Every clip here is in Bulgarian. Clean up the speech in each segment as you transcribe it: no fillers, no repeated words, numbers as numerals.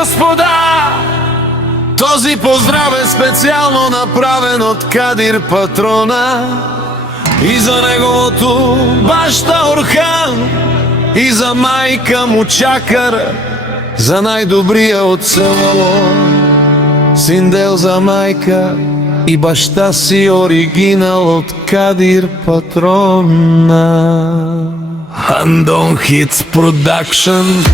господа. Този поздрав е специално направен от Кадир патрона и за неговото баща Орхан, и за майка му Чакър, за най-добрия от село Синдел, за майка и баща си оригинал от Кадир патрона. Андон Хитс Продакшн.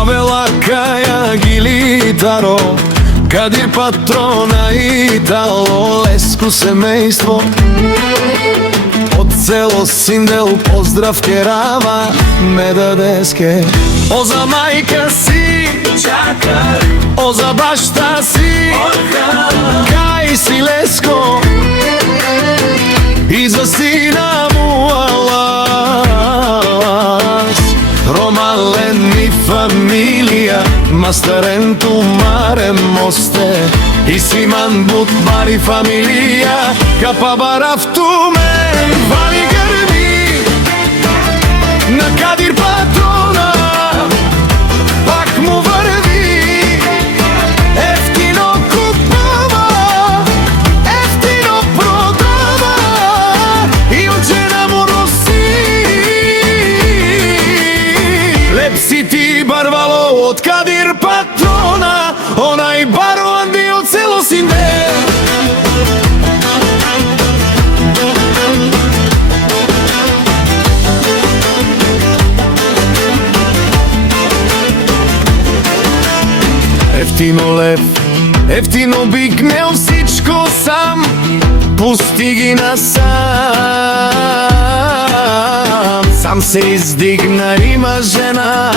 Авела Кая Гилитаро, Кадир патрона и Тало, леско семейство от село Синдел, поздрав керава Медадеске. О за майка си Чакър, о за баща си Орхан, Кай си леско, и за сина му Алас. Ромален ми фамилия, Мастаренто маре мосте, и Симан Бутбари фамилия, Капабарафтумен вали гърби на Кадир патрона. Пак му върви, ефтино купува, ефтино продава, и от жена му носи лепсити барвало от Кадир патрона. Онай бароанди от село Синдел. Ефтино лев, ефтино би гнел всичко сам, пусти ги насам. Сам се издигна, има жена,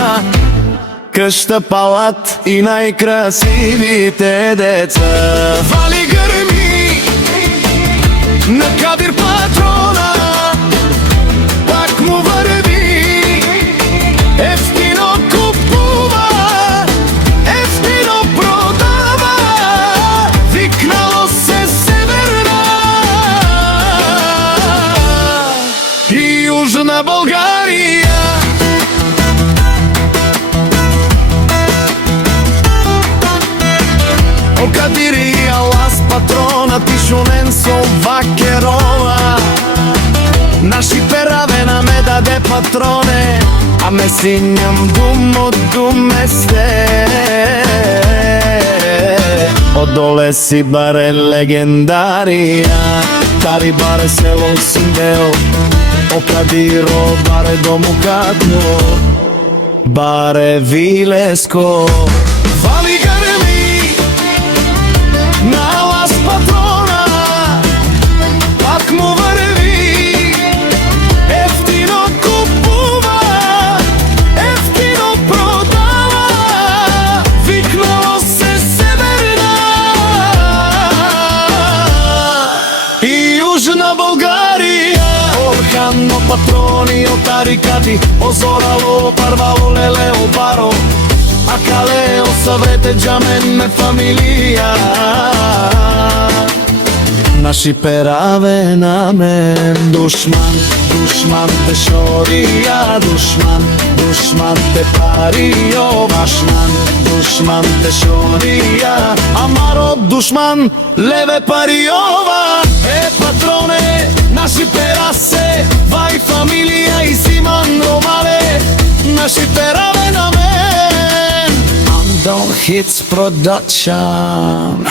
къща, палат и най-красивите деца. Вали гърми на Кадир патрона, пак му върви, ефтино купува, ефтино продава, викнало се Северна и Южна България. О Кадир и Алас патрона, тишунен со вакерова, наши пераве на ме даде патроне, а ме синям думо думесте. Одоле си баре легендария, тари баре село Синдел, о Кадиро баре домокатно, баре вилеско. Вали гърми на Алас патрона, пак му върви, ефтино купува, ефтино продава, викнало се Северна и Южна България. Орхан, о патрони, о тарикати, о зорало, парвало, леле, о баро, a Caleo savete già me familia. Naši perave na men, dušman, dušman te šorija, dušman, dušman te pario, vašman, dušman te šorija, amaro dušman leve pariova. Patrone, naši perase, vai familia i Siman Romale, naši perave na men. Андон Хитс Продакшн.